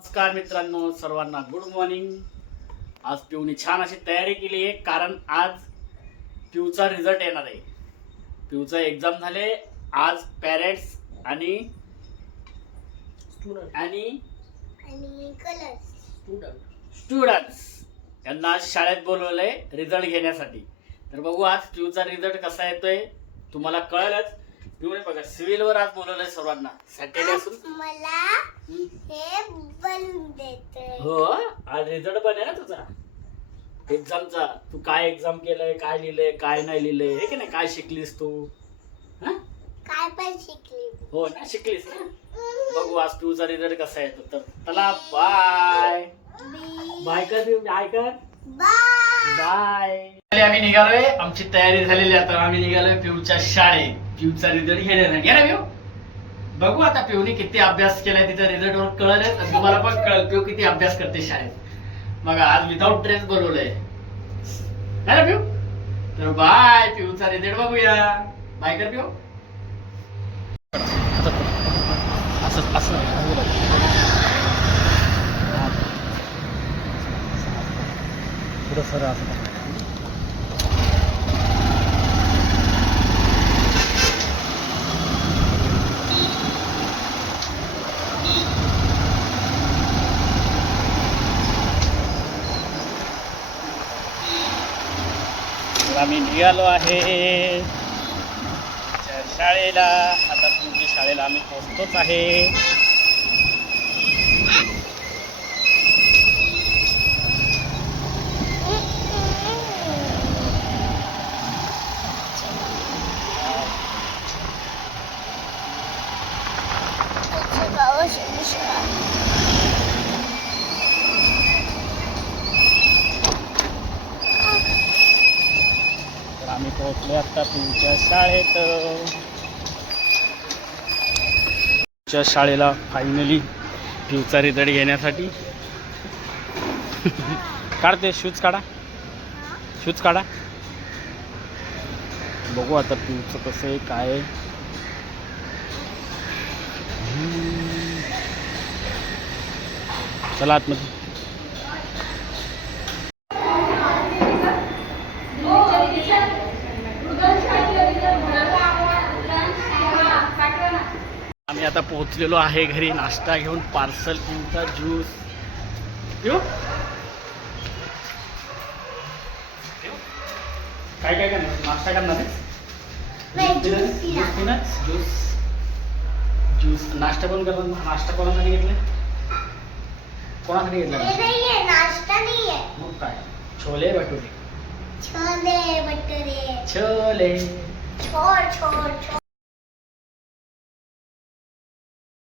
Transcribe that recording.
नमस्कार मित्रांनो सर्वांना गुड मॉर्निंग आज पिऊने छान अशी तयारी केली आहे कारण आज पिऊचा रिझल्ट येणार आहे. पिऊचा एक्झाम झाले आज पॅरेंट्स आणि स्टुडंट आणि स्टुडंट्स यांना आज शाळेत बोलवलंय रिझल्ट घेण्यासाठी. तर बघू आज पिऊचा रिझल्ट कसा येतोय तुम्हाला कळलंच. पिऊने बघा सिव्हिलवर आज बोलवलंय सर्वांना. सॅटर्डे असून. मला. हे हो आज रिझल्ट पण आहे ना तुझा. एक्झामचा तू काय एक्झाम केलंय काय लिहिलंय काय नाही लिहिलंय हे की नाही? काय शिकलीस तू? हा? काय पण शिकली. हो ना शिकलीस ना? बघू आज तुझा रिझल्ट कसा येतो तर चला बाय बाय कर बाय कर. बाय बाय आम्ही निघालोय. आमची तयारी झालेली आहे. आता आम्ही निघालोय पिऊच्या शाळेत. पिऊचा रिझल्ट घेण्यासाठी घे ना पिऊ बघू आता पिऊने किती अभ्यास केलाय तिचा रिझल्टवर कळलं तुम्हाला पण कळल पिऊ किती अभ्यास करते शाळेत. मग आज विदाऊट ड्रेस बोलवलंय ना पिऊ? तर बाय पिऊचा रिझल्ट बघूया. बाय कर पिऊ. असं असं सर असं. आम्ही निघालो आहे. शाळेला आता तुमच्या शाळेला आम्ही पोहोचतोच आहे तर आम्ही पोहोचलो आता तुमच्या शाळेत. तुमच्या शाळेला फायनली पिवचा रिझल्ट घेण्यासाठी. काढते शूज काढा. शूज काढा. बघू आता पिवचं कसं आहे काय आहे. चला आतमध्ये. आता पोहोचलेलो आहे घरी. नाश्ता घेऊन पार्सल पिऊचा ज्यूस. पिऊ? काय काय करणार? नाश्ता करणार ज्यूस. ज्यूस? ज्यूस नाश्ता कोण करणार? नाश्ता कोणासाठी घेतलाय? कोणासाठी घेतला हे नाहीये नाश्ता नाहीये. मग काय? छोले भटुरे. छोले भटुरे. छोले. छोर छोर छोर